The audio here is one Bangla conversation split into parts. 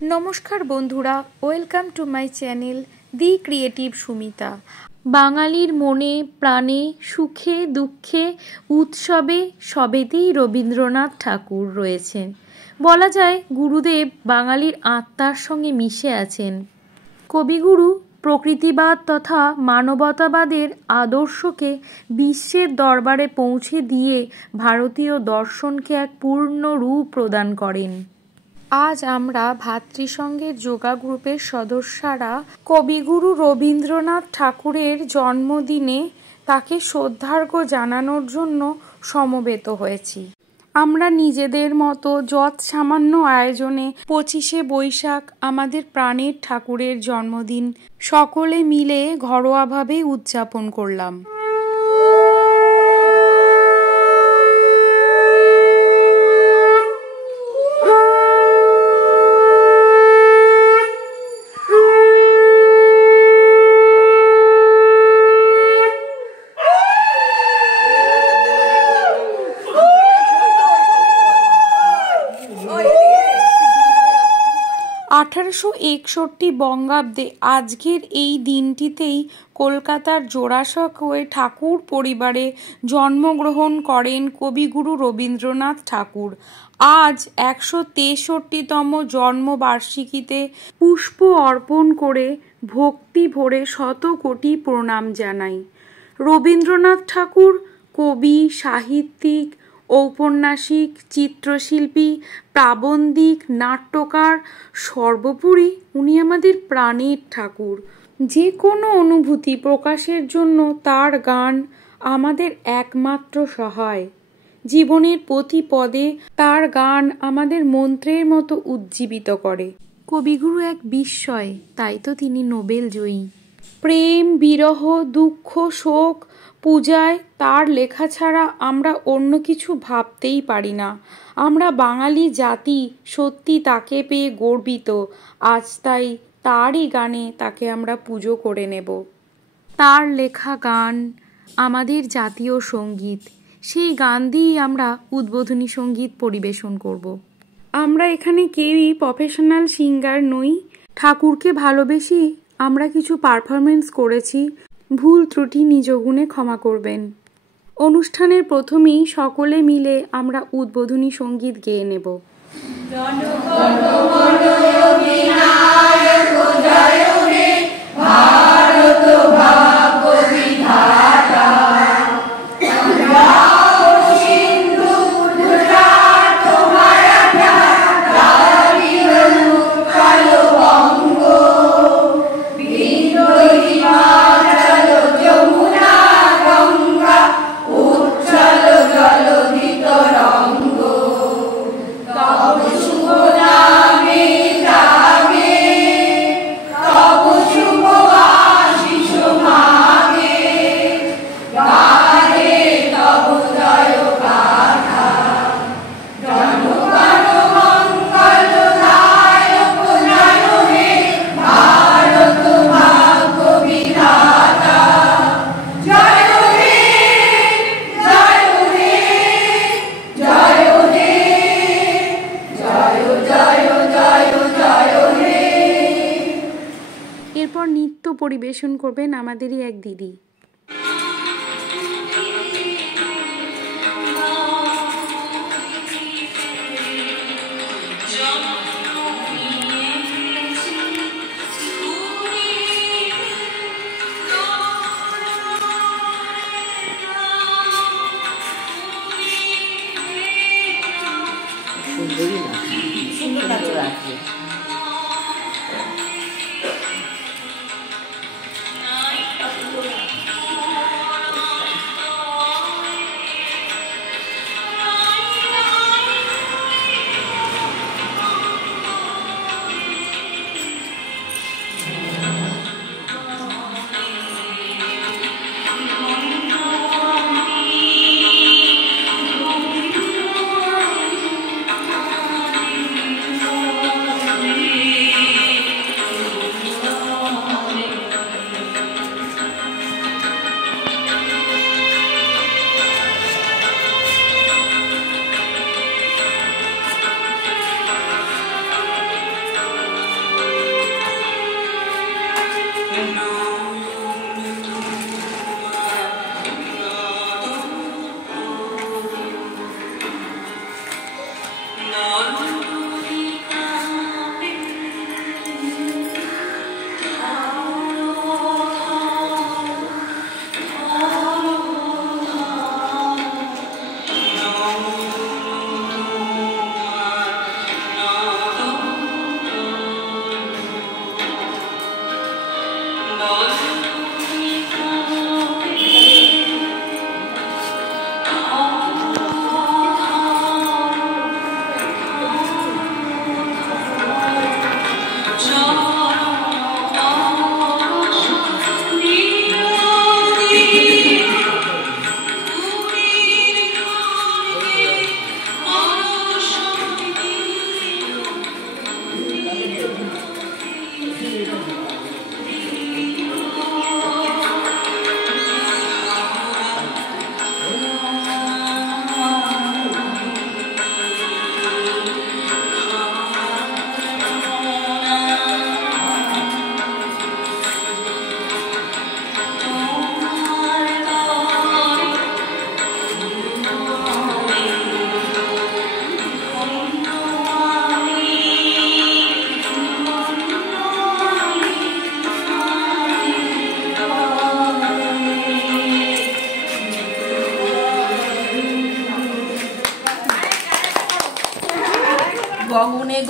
নমস্কার বন্ধুরা, welcome to my channel the creative Sumita. বাঙালির মনে প্রাণে সুখে দুঃখে উৎসবে সবেতেই রবীন্দ্রনাথ ঠাকুর রয়েছেন। বলা যায় গুরুদেব বাঙালির আত্মার সঙ্গে মিশে আছেন। কবিগুরু প্রকৃতিবাদ তথা মানবতাবাদের আদর্শকে বিশ্বের দরবারে পৌঁছে দিয়ে ভারতীয় দর্শনকে এক পূর্ণ রূপ প্রদান করেন। আজ আমরা ভাতৃসংঘের যোগা গ্রুপের সদস্যরা কবিগুরু রবীন্দ্রনাথ ঠাকুরের জন্মদিনে তাকে শ্রদ্ধার্ঘ্য জানানোর জন্য সমবেত হয়েছি। আমরা নিজেদের মতো যৎ সামান্য আয়োজনে 25শে বৈশাখ আমাদের প্রাণের ঠাকুরের জন্মদিন সকলে মিলে ঘরোয়াভাবে উদযাপন করলাম। 1861 বঙ্গাব্দে আজকের এই দিনটিতেই কলকাতার জোড়াসাঁকোয় ঠাকুর পরিবারে জন্মগ্রহণ করেন কবিগুরু রবীন্দ্রনাথ ঠাকুর। আজ 163তম জন্মবার্ষিকীতে পুষ্প অর্পণ করে ভক্তি ভরে শত কোটি প্রণাম জানাই। রবীন্দ্রনাথ ঠাকুর কবি, সাহিত্যিক, ঔপন্যাসিক, চিত্রশিল্পী, প্রাবন্ধিক, নাট্যকার, সর্বোপরি উনি আমাদের প্রাণের ঠাকুর। যে কোনো অনুভূতি প্রকাশের জন্য তার গান আমাদের একমাত্র সহায়। জীবনের প্রতি পদে তার গান আমাদের মন্ত্রের মতো উজ্জীবিত করে। কবিগুরু এক বিস্ময়, তাই তো তিনি নোবেল জয়ী। প্রেম, বিরহ, দুঃখ, শোক, পূজায় তার লেখা ছাড়া আমরা অন্য কিছু ভাবতেই পারি না। আমরা বাঙালি জাতি সত্যি তাকে পেয়ে গর্বিত। আজ তাই তারই গানে তাকে আমরা পুজো করে নেব। তার লেখা গান আমাদের জাতীয় সঙ্গীত। সেই গান দিয়েই আমরা উদ্বোধনী সঙ্গীত পরিবেশন করব। আমরা এখানে কেউই প্রফেশনাল সিঙ্গার নই। ঠাকুরকে ভালোবেসে আমরা কিছু পারফরমেন্স করেছি, ভুল ত্রুটি নিজ গুণে ক্ষমা করবেন। অনুষ্ঠানের প্রথমেই সকলে মিলে আমরা উদ্বোধনী সঙ্গীত গেয়ে নেব। এরপর নৃত্য পরিবেশন করবেন আমাদেরই এক দিদি।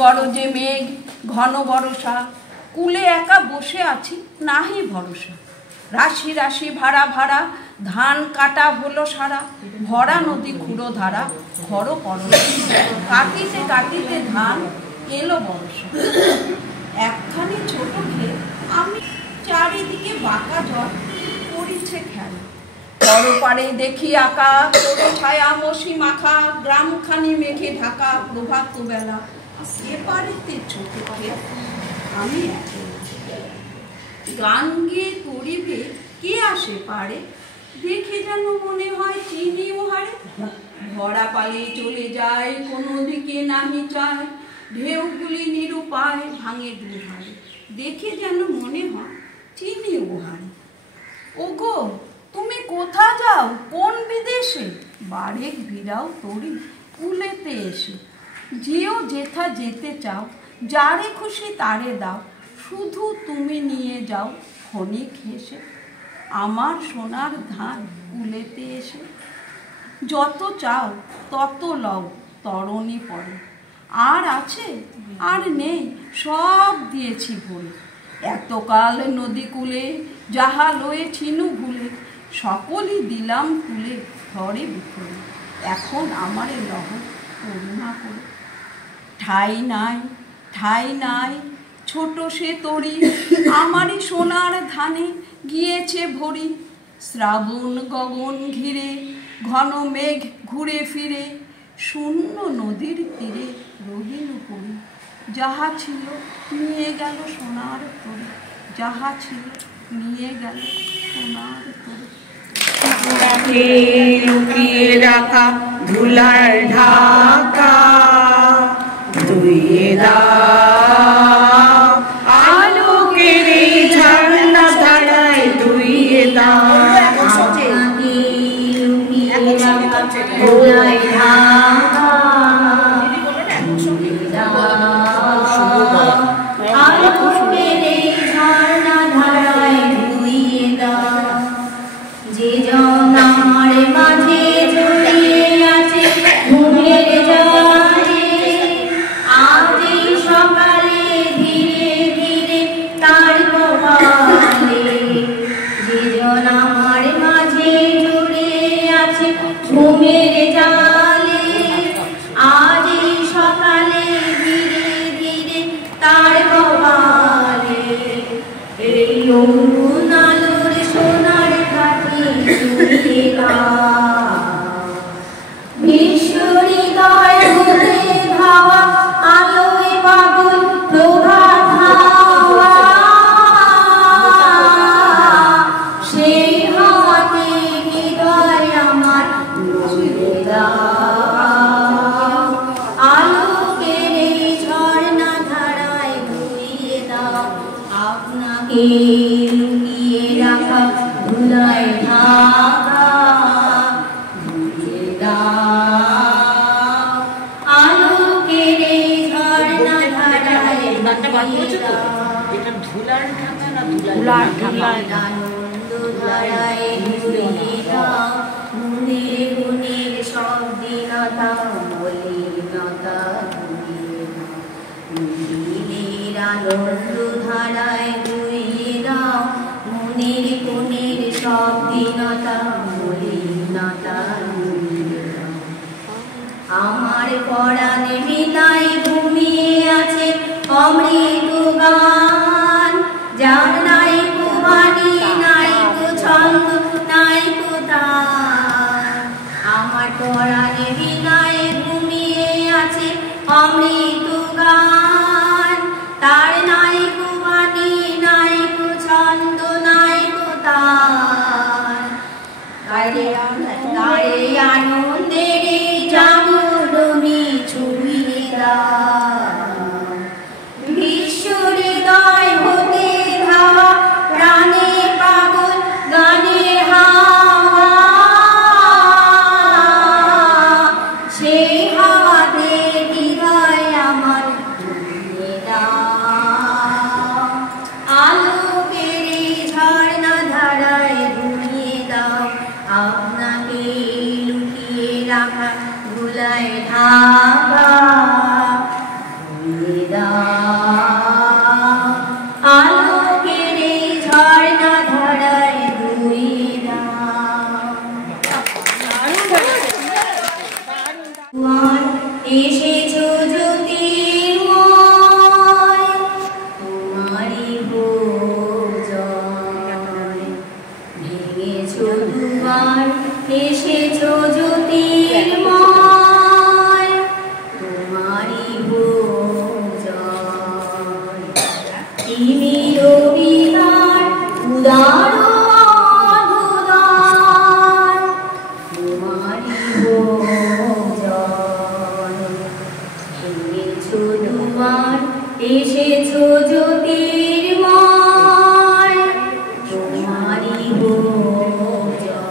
গরজে মেঘ ঘন বরষা, কুলে একা বসে আছি নাহি ভরসা। রাশি রাশি ভাড়া ভাড়া ধান কাটা হলো সারা, ভরা নদী খুঁড়ো ধারা ঘর পরশা। কাটিতে কাটিতে ধান এলো বরষা। একখানি ছোট ক্ষেত আমি, চারিদিকে বাঁকা জল পড়িছে খেলা। পরপারে দেখি আঁকা তোর ছায়া মশি মাখা, গ্রামখানি মেঘে ঢাকা প্রভাত বেলা। এপারেতে ছোট ক্ষেত আমি গান গিয়ে তরিবে কে আসে পারে, দেখে যেন মনে হয় চিনি ওহারে। ভরা পালে চলে যায় কোনো দিকে নাহি চায়, ঢেউগুলি নিরুপায় ভাঙে দুহারে, দেখে যেন মনে হয় চিনি ওহারে। ওগো তুমি কোথা যাও কোন বিদেশে, বারেক ভিড়াও তরি কুলেতে এসে। যেও যেথা যেতে চাও, যারে খুশি তারে দাও, শুধু তুমি নিয়ে যাও ক্ষণিক হেসে আমার সোনার ধান কুলেতে এসে। যত চাও তত লও তরণী পরে, আর আছে আর নেই সব দিয়েছি ভরে। এতকাল নদী কূলে যাহা লয়ে ছিনু ভুলে, সকলই দিলাম তুলে ধরে বিফলে। এখন আমারে লহ করুণা করে। ঠাই নাই ঠাই নাই ছোট সে তরি, আমারই সোনার ধানে গিয়েছে ভরি। শ্রাবণ গগন ঘিরে ঘন মেঘ ঘুরে ফিরে, শূন্য নদীর তীরে রহিল পড়ি। যাহা ছিল নিয়ে গেল সোনার তরি, যাহা ছিল নিয়ে গেল সোনার তরি। লুকিয়ে রাখা ধুলার ঢাকা, ধুইয়ে দাও আলোকের এই ঝর্ণা ধারায়, ধুইয়ে দাও ধুলার ঢাকা, আলোকের এই ঝর্ণা ধারায় ধুইয়ে দাও। যে জন আমার মাঝে জড়িয়ে আছে ঘুমের জালে, আজ এই সকালে ধীরে ধীরে তার কপালে। যে জন আমার মাঝে জড়িয়ে আছে ঘুমের জালে, আজ এই সকালে ধীরে ধীরে তার কপালে। এই অরুণ আলোর সোনার ঘাটি ছুঁয়ে দাও, বিশ্ব হৃদয় হতে ধাওয়া আলোয় পাগল প্রভাত হাওয়া। সেই হাওয়াতে হৃদয় আমার ছুঁয়ে দাও, আলোকের এই ঝর্ণা ধারায় ধুইয়ে দাও। আপনাকে লুকিয়ে রাখা ধুলার ঢাকা, ধুইয়ে দাও আলোকের এই ঝর্ণা ধারায় ধুইয়ে দাও। আনন্দ ধারায় ধুইয়ে দাও মনের গুণের সব দীনতা মলিনতা ধুইয়ে দাও। দিনের আনন্দ ধারায় ধুইয়ে দাও মনের গুণের সব দীনতা মলিনতা ধুইয়ে দাও। আমার পরাণে বিদায় ঘুমিয়ে আছে অমৃত গান, যার নাই কুমারী নাই ছন্দ নাই তার। আমার পরাণে বিদায় ঘুমিয়ে আছে অমৃত গান, তার নাই কুমারী নাই ছন্দ নাই তার। তারে আনন্দের জাগরণী ছুঁয়ে দাও, বিশ্ব হৃদয় হতে ধাওয়া প্রাণে পাগল গানের হাওয়া। সেই হাওয়াতে হৃদয় আমার ধুইয়ে দাও, আলোকের এই ঝর্ণা ধারায় ধুইয়ে দাও। আপনাকে লুকিয়ে রাখা ধুলায় ঢাকা, তিমির বিদার উদার অধুদার তোমারি ভোজন ভেঙেছো দুয়ার এসেছো জ্যোতির্ময় তোমারি ভোজন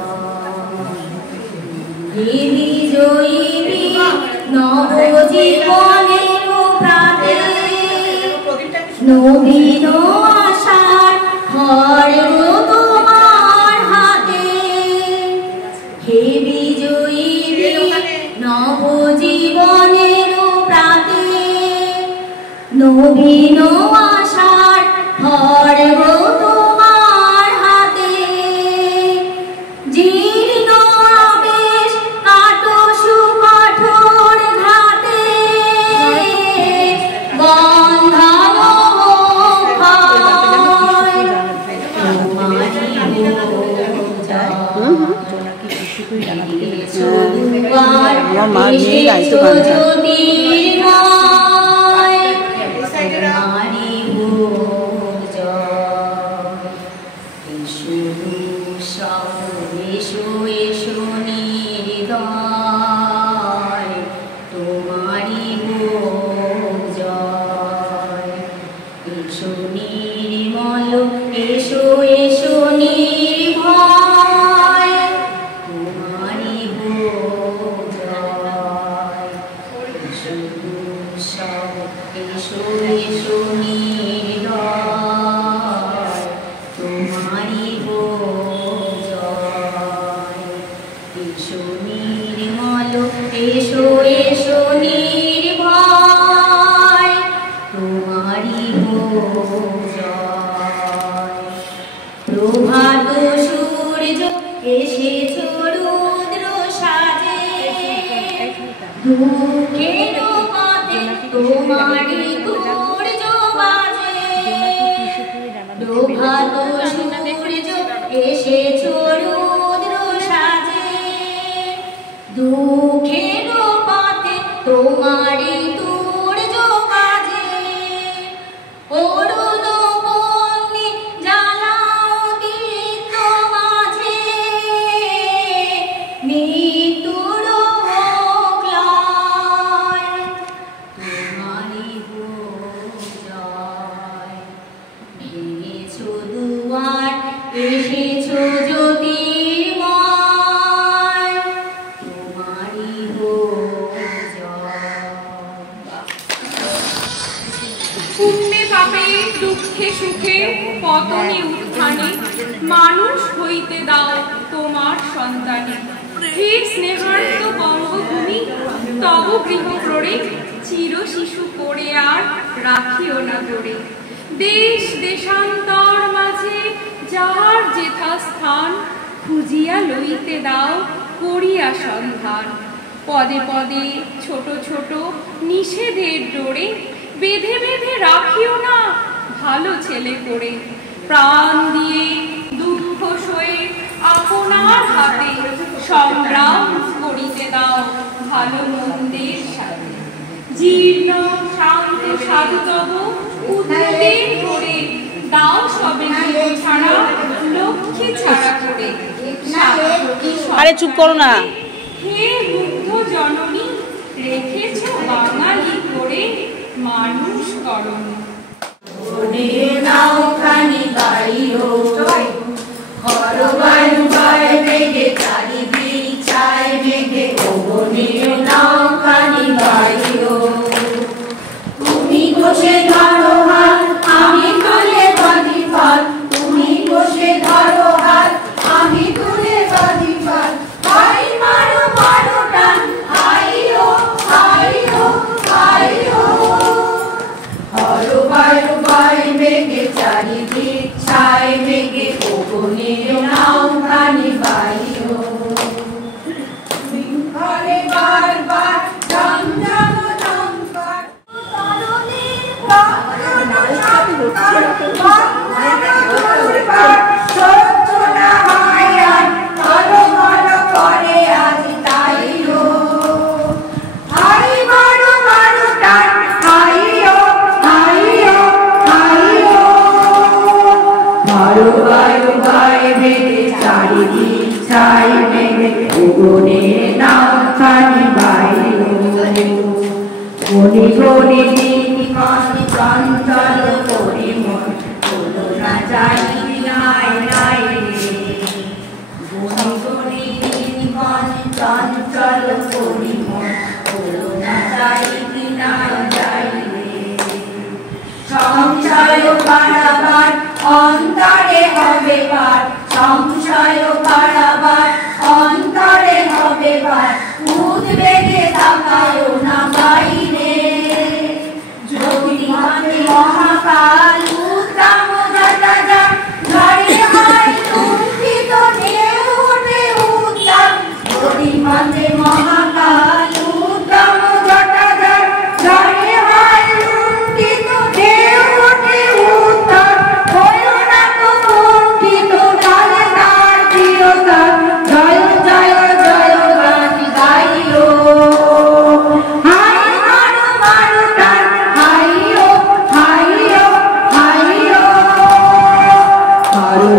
দেবী জয়িনী নবজীবনের প্রাতে নবীন আশার খড়গ তোমার হাতে হে বিজয়ী নবজীবনের প্রাতে নবীন আশার খড়গ তোমার হাতে জীর্ণ আবেশ কাটো সুকঠোর ঘাতে গন্ধালো তোমারি নির্মল এসো এসো নির্ভয় তোমারি ভোজন এসো এসো নির্ভয় তোমারি ভোজন এসো নির্মল এসো এসো নির্ভয় তোমারি প্রভাত সূর্য এসেছো রুদ্র সাজে দুঃখের পথে তোমারি তুর্য বাজে প্রভাত সূর্য এসেছো রুদ্র সাজে দুঃখের পথে তোমারি তুর্য বাজে অরুণ বন্দি জ্বালাও দীপ্ত মাঝে মৃত্যুর ক্লয় তোমারি ভোজন ভেঙেছো দুয়ার এসেছো জ্যোতির্ময় তোমারি পুণ্যে পাপে দুঃখে সুখে পতনে উত্থানে মানুষ হইতে দাও তোমার সন্তানে হে স্নেহার্ত বঙ্গভূমি তব গৃহপ্ররে চির শিশু করে আর রাখিও না দূরে দেশ দেশান্তর মাঝে যার যেথা স্থান খুঁজিয়া লইতে দাও করিয়া সন্ধান পদে পদে ছোট ছোট নিষেধের ডোরে বেঁধে বেঁধে রাখিও না ভালো ছেলে করে প্রাণ দিয়ে দুঃখ সয়ে আপনার হাতে সংগ্রাম করিতে দাও ভালো মন্দের সাথে জীর্ণ শান্ত সাধুতব উদ্যমের করে দাও সবে ছাড়া লক্ষ্মী ছাড়া করে আরে চুপ করো না হে মুগ্ধ জননী রেখেছ বাঙালি করে মানুষ করণ নাও খানি গাইও হর বায়ু বায় মেঘে চারি বিছায় মেঘে ওবনের নাও খানি গাইও তুমি বসে ধরো হাত আমি তুলে বাঁধি পাল তুমি বসে ধরো হাত আমি তুলে বাঁধি পাল হাই মারো মারো টান হাইও হাইও হাইও হর বায়ু বায় মেঘে চারি বিছায় মেঘে ওবনের নাও খানি গাইও ঘরে বারবার ঝম ঝম ঝঙ্কার তরুণীর সহ্য না হয় আর ঘর ঘর করে আজ তাইও হাই মারো মারো টান হাইও হাইও হাইও বায়ু গায়ে বেঁধে চারিদিক ছাই মেঘে গগনের নাম খানি বাইলো গনি গনি দিন কানি চঞ্চল পরিমল হলো না যাই নাই নাই গনি গনি দিন কানি চঞ্চল পরিমল হলো না যাই নাই যাই সংশয় পারাবার অন্তরে হবে পার সংশয় পারাবার অন্তরে হবে পার উদ্বেগে তাকায় না বাইরে জ্যোতির্ময় মহাকাল উত্তম জটাজা ঝড়ে হয় লুণ্ঠিত ঢেউ ওঠে উত্তম জ্যোতির্ময় মহাকাল উত্তম জটাজা ঝড়ে হয় লুণ্ঠিত ঢেউ ওঠে উত্তম হইও না তো লুণ্ঠিত ডালে তার প্রিয়তা জয় জয় জয় গান গাইলো হাই মারো মারো টান হাইও হাইও হাইও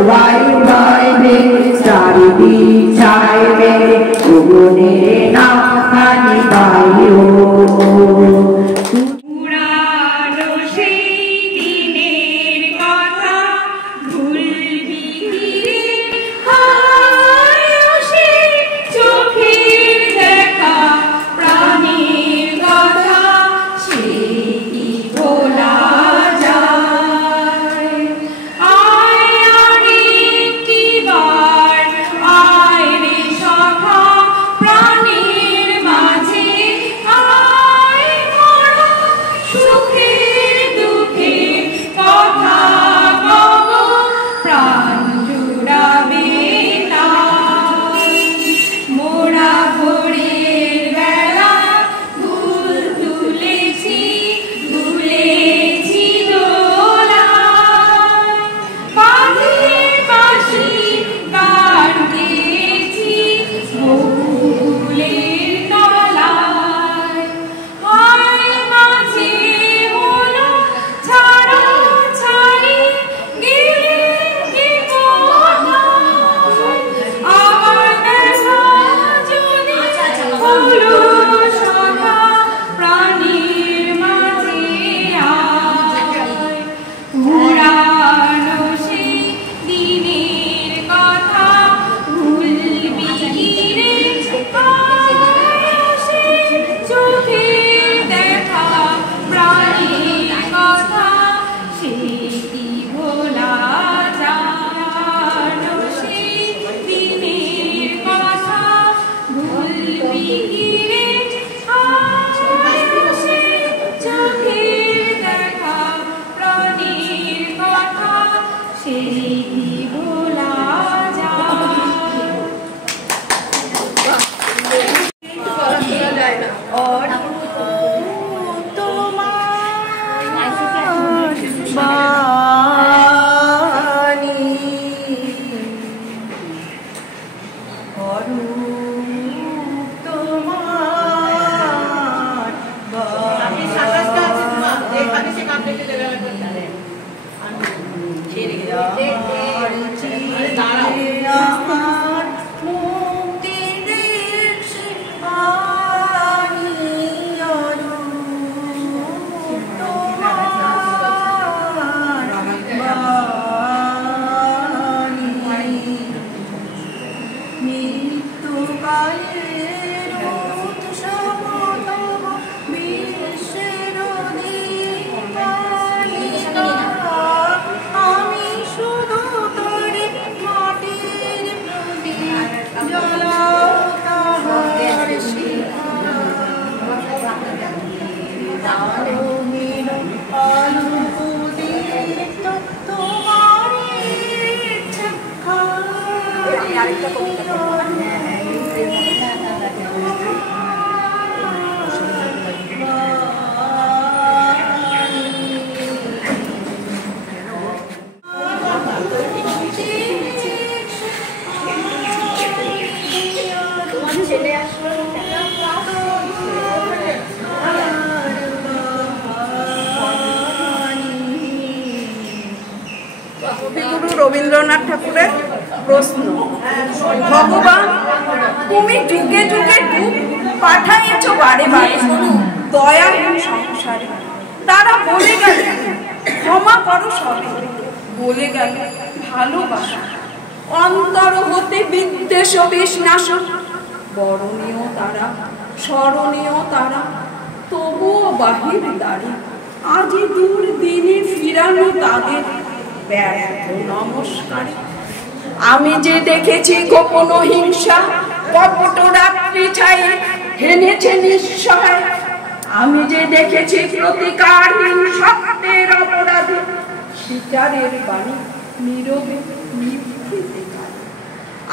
বায়ু বাইরে চারিদিক ছাই মেঘে গগনের নাম খানি বাইলো পুরানো সেই দিনের কথা ভুলবি কি রে হায় সেই চোখের দেখা প্রাণের কথা সেই কি ভোলা যায় আয় আরেকটিবার আয় রে সখা প্রাণের মাঝে আয় মোরা সুখের দুঃখের কথা কব প্রাণ জুড়াবে তাই মোরা ভোরের বেলা ফুল তুলেছি দুলেছি দোলায় বাঁধের বাঁশি গান গেয়েছি বকুলের তলায় হায় মাঝে হলো ছাড়া ছাড়ি গেলে কি কোথায় আবার দেখা যদি হলো সখা প্রাণীর মাঝে আয় পুরানো সেই দিনের কথা ভুলবি কি রে আয় সেই চোখের দেখা প্রাণীর কথা সেই কি ভোলা যায় সেই দিনের কথা ভুলবি কি রে আয় সেই চোখের দেখা প্রাণীর কথা সেই কি ভোলা যায় আমি শুধু কবিগুরু রবীন্দ্রনাথ ঠাকুরের প্রশ্ন, ভগবান তুমি যুগে যুগে দূত পাঠাইছ বারে বারে দয়াহীন সংসারে, তারা বলে গেল ক্ষমা করো সবে, বলে গেল ভালোবাসা, অন্তর হতে বিদ্বেষ বিষ্ণাস, বরণীয় তারা স্মরণীয় তারা, তবুও বাহির দ্বারে আজি দূর দিনে ফিরানো তাদের ব্যর্থ নমস্কারে। আমি যে দেখেছি গোপন হিংসা কপট রাত্রি ছায়ে হেনেছে নিঃসহায়, আমি যে দেখেছি প্রতিকারহীন সত্যের অপরাধী বিচারের বাণী নীরবে নিভৃতে যায়।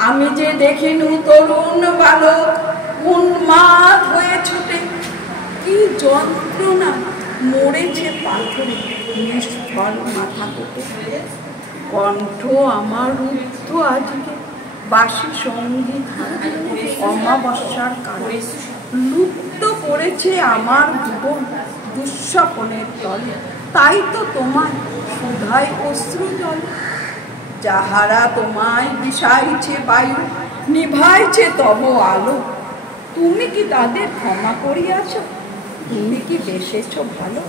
আমি যে দেখিনু তরুণ বালক উন্মাদ হয়ে ছুটে, কি যন্ত্রণা মরেছে পাথরে নিষ্ফল মাথা কোটে। কণ্ঠ আমার রুদ্ধ আজকে বাসি সঙ্গীত অমাবস্যার কালে, লুপ্ত করেছে আমার ভুবন দুঃস্বপনের তলে, তাই তো তোমায় সুধায় অশ্রু জল। যাহারা তোমায় বিষাইছে বায়ু নিভাইছে তব আলো, তুমি কি তাদের ক্ষমা করিয়াছ? তুমি কি বেসেছ ভালো?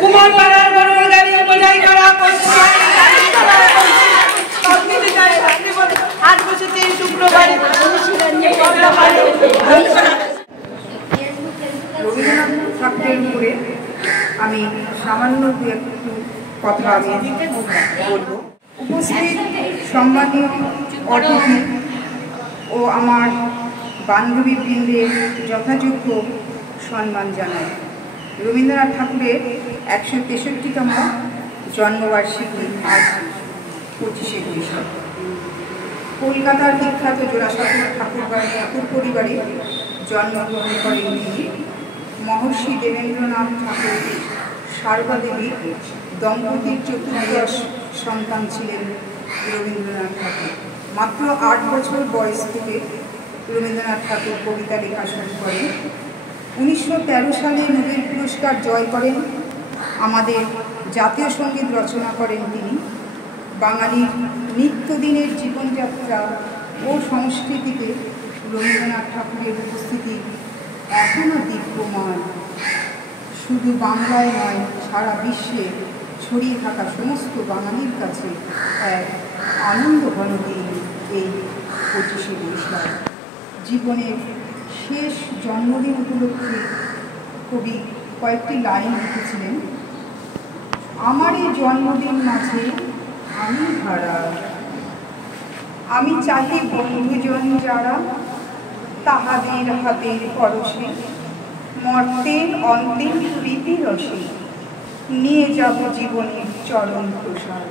কুমারপাড়ার গরুর গাড়ি বোঝাই করা আজ বসেছে শুক্রবার। রবীন্দ্রনাথ ঠাকুরের উপরে আমি সামান্য দু একটু কথা আমি বলব। উপস্থিত সম্মানীয় অতিথি ও আমার বান্ধবীবৃন্দের যথাযোগ্য সম্মান জানাই। রবীন্দ্রনাথ ঠাকুরের 163তম জন্মবার্ষিকী আজ 25শে বৈশাখ। কলকাতার বিখ্যাত জোড়াসাঁকো ঠাকুর পরিবারে জন্মগ্রহণ করেন তিনি। মহর্ষি দেবেন্দ্রনাথ ঠাকুর সারদা দেবী দম্পতির চতুর্দশ সন্তান ছিলেন রবীন্দ্রনাথ ঠাকুর। মাত্র 8 বছর বয়স থেকে রবীন্দ্রনাথ ঠাকুর কবিতা লেখা শুরু করেন। 1913 সালে নোবেল পুরস্কার জয় করেন। আমাদের জাতীয় সঙ্গীত রচনা করেন তিনি। বাঙালির নিত্যদিনের জীবনযাত্রা ও সংস্কৃতিতে রবীন্দ্রনাথ ঠাকুরের উপস্থিতি এখনও দীপ্যমান। শুধু বাংলায় নয়, সারা বিশ্বে ছড়িয়ে থাকা সমস্ত বাঙালির কাছে এক আনন্দ ঘন দিন এই 25শে বৈশাখ। জীবনের শেষ জন্মদিন উপলক্ষে কবি কয়েকটি লাইন লিখেছিলেন। আমার এই জন্মদিন মাঝে আমি হারা, আমি চাহি বন্ধুজন যারা তাহাদের হাতের পরশে মর্তের অন্তিম প্রীতি রসে নিয়ে যাব জীবনের চরণ প্রসাদ,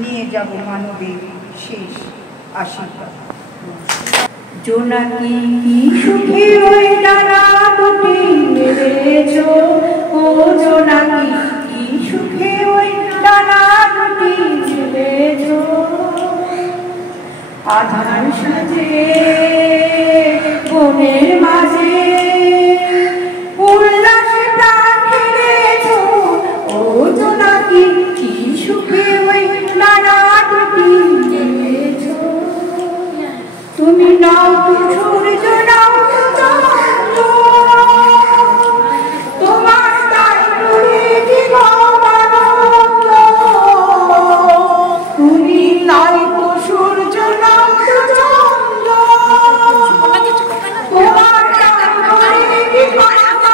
নিয়ে যাব মানবের শেষ আশীর্বাদ। জোনাকি কি সুখে ওই ডানা দুটি মেলেছ, ও জোনাকি কি সুখে ওই ডানা দুটি মেলেছ, আধার সাজে বনের মাঝে উল্লাসে প্রাণ ঢেলেছ, ও জোনাকি কি সুখে ওই ডানা দুটি মেলেছ। তুমি নাও সূর্য নাও চন্দ্র, তোমার তাই জীবনানন্দ। তুমি নাই তো সূর্য নাও চন্দ্র, তোমার তাই জীবনানন্দ।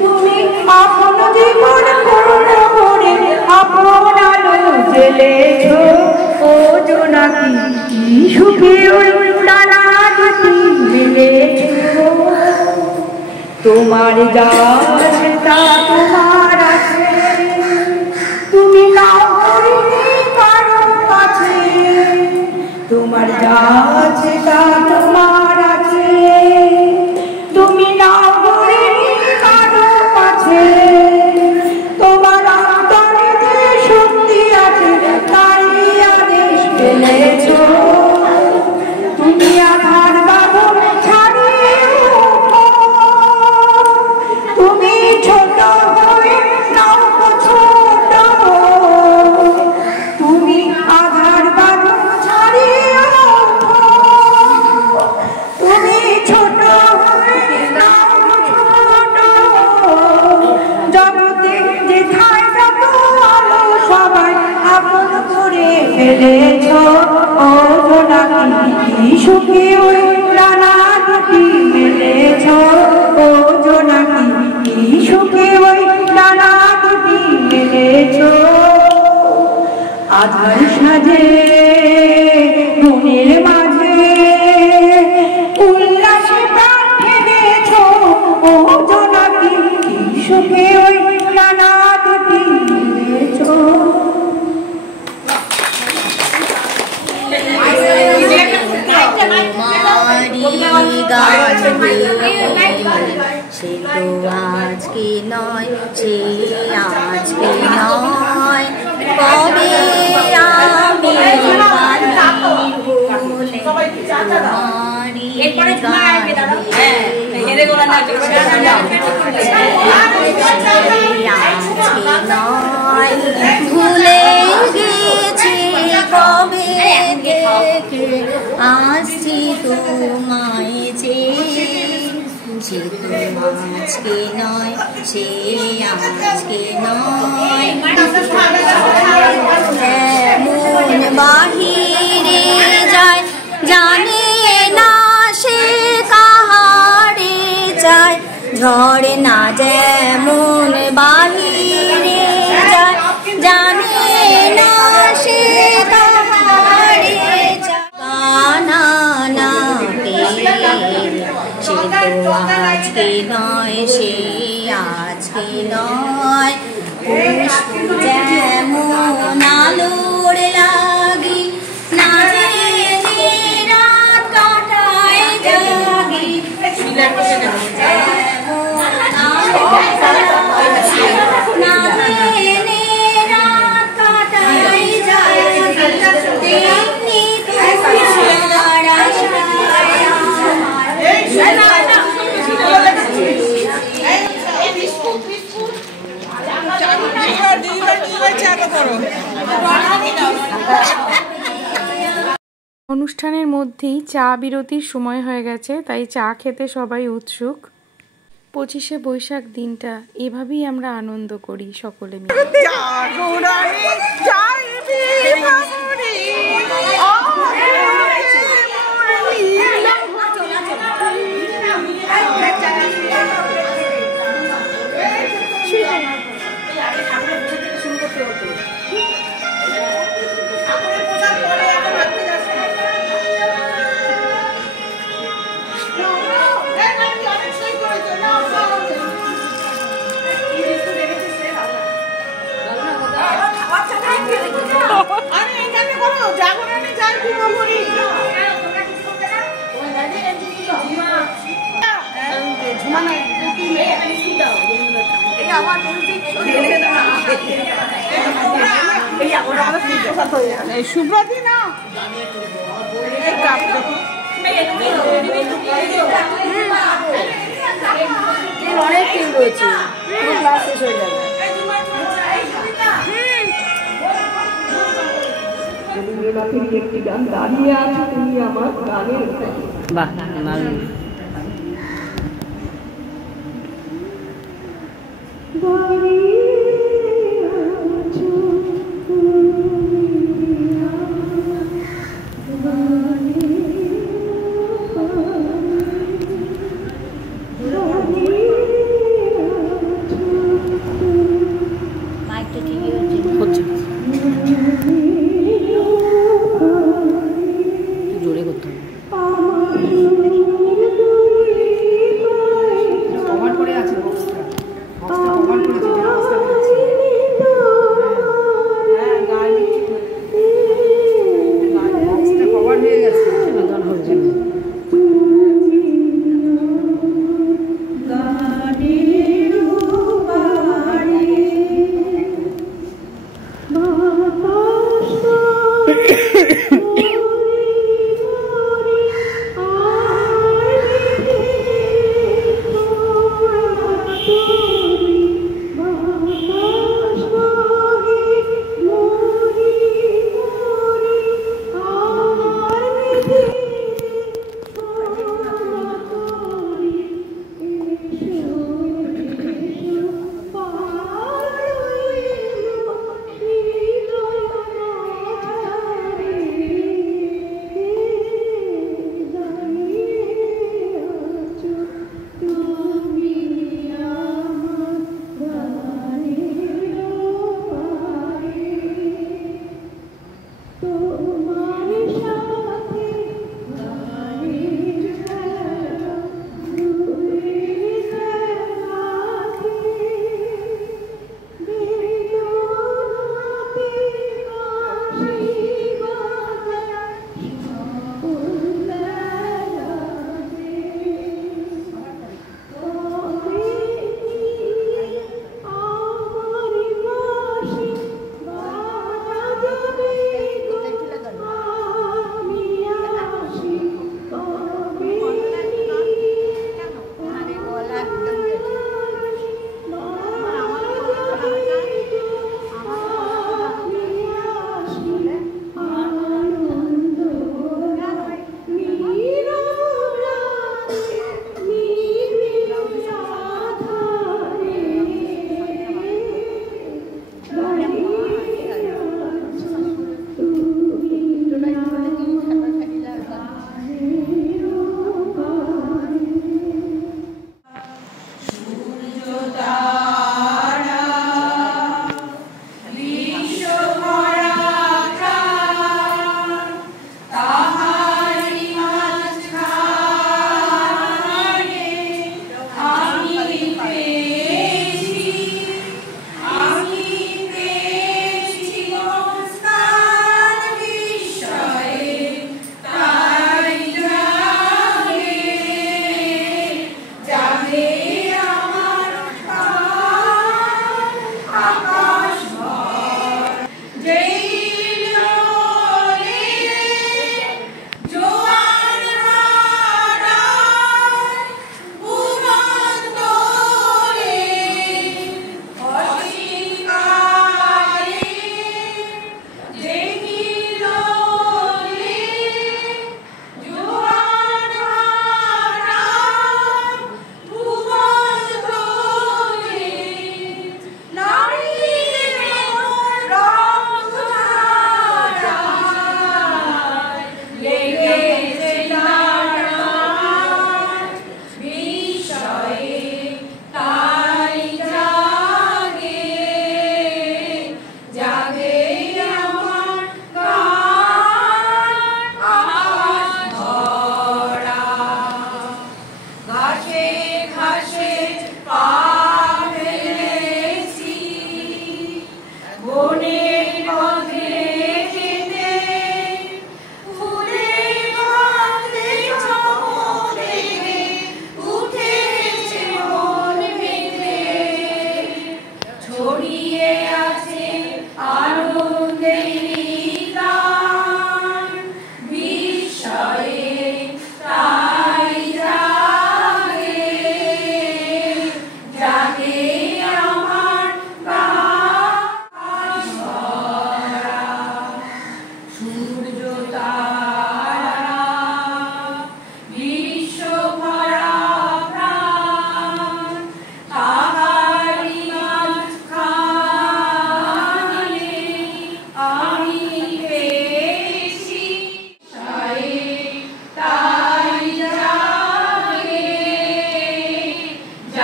তুমি আপন জীবন পূর্ণ করে আপন আলো জ্বেলেছ, ও জোনাকি কি সুখে ওই ডানা দুটি মেলেছ। তোমার গাছ তা তোমার আছে, তুমি নাও করিনি কারো কাছে। তোমার গাছ তা তোমার আছে, তুমি নাও করিনি কারো কাছে। তোমার অন্তরে যে শক্তি আছে তারই আদেশ পেলেছ। তুমি আধার বাঁধন ছাড়িয়ে ওঠো, মেলেছ ও জোনাকি সুখে ওই ডানা দুটি মেলেছ ও জোনাকি সুখে ওই ডানা দুটি মেলেছ আধার সাজে মনের মাঝে উল্লাসে প্রাণ ফেলেছ ও জোনাকি সুখে ওই ডানা দুটি মেলেছ। সে তো আজকে নয়, সে আজকে নয়, কবে আমি ভুলে গেছি কবে দেখে আসছি তোমায় যে সে তো আজকে নয়, সে আজকে নয়, মন বাহিরে যায় জানে না সে কাহারে চায়, ঝড়ে না যেমন বাহিরে যায় জানে না সে কাহারে চায়, কানা না সে তো আজকে নয়, সে আজকে নয়, যেমন আলোর লাগি না জেনে রাত কাটায় জাগি, না জেনে রাত কাটায় জাগি, তেমনি তোমার আশায় অনুষ্ঠানের মধ্যেই চা বিরতির সময় হয়ে গেছে, তাই চা খেতে সবাই উৎসুক। 25শে বৈশাখ দিনটা এভাবেই আমরা আনন্দ করি সকলে মিলে। সুব্রতী না অনেক টিম রয়েছে, ক্লাস শেষ হয়ে যাবে। একটি গান দাঁড়িয়ে আছে তুমি আমার গানের বাহ জোরে করতে হবে। হয়ে গেছে গান হচ্ছে।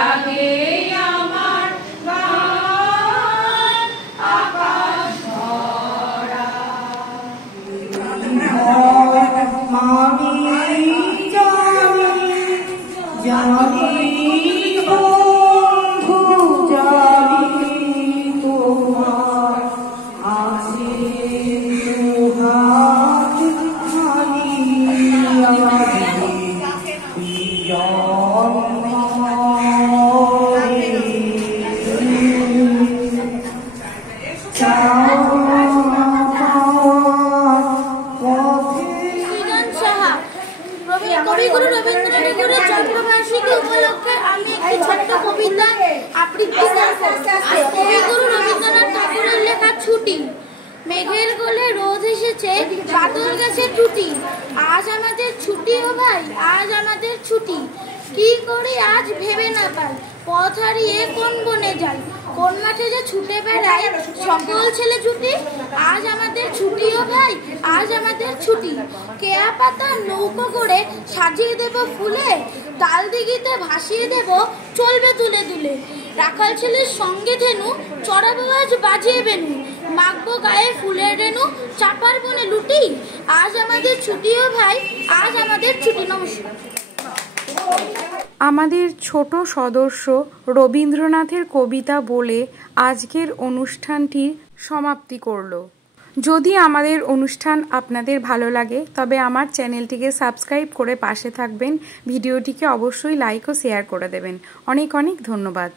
জাগে আমার গান আকাশ ভরা। মামি জানি বন্ধু জানি তোমার আসে হাত খালি কবিগুরু রবীন্দ্রনাথের জন্মবার্ষিকী উপলক্ষে আমি একটি ছোট্ট কবিতা আবৃত্তি করব। কবিগুরু রবীন্দ্রনাথ ঠাকুরের লেখা ছুটি। মেঘের কোলে রোদ এসেছে, বাদল গেছে টুটি, আজ আমাদের ছুটি ও ভাই, আজ আমাদের ছুটি। কি করি আজ ভেবে না পাই, পথ হারিয়ে কোন বনে যাই, কোন মাঠে যে ছুটে বেড়াই সকল ছেলে ছুটি। আজ আমাদের ছুটি ও ভাই, আজ আমাদের ছুটি। কেয়া পাতা নৌকো করে সাজিয়ে দেব ফুলে, তাল দিঘিতে ভাসিয়ে দেব চলবে তুলে তুলে। রাখাল ছেলের সঙ্গে ধেনু চড়াবো আজ বাজিয়ে বেনু, মাখবো গায়ে ফুলের রেণু চাপার বনে লুটি। আজ আমাদের ছুটি ও ভাই, আজ আমাদের ছুটি। নমস্কার। আমাদের ছোট সদস্য রবীন্দ্রনাথের কবিতা বলে আজকের অনুষ্ঠানটির সমাপ্তি করলো। যদি আমাদের অনুষ্ঠান আপনাদের ভালো লাগে তবে আমার চ্যানেলটিকে সাবস্ক্রাইব করে পাশে থাকবেন। ভিডিওটিকে অবশ্যই লাইক ও শেয়ার করে দেবেন। অনেক অনেক ধন্যবাদ।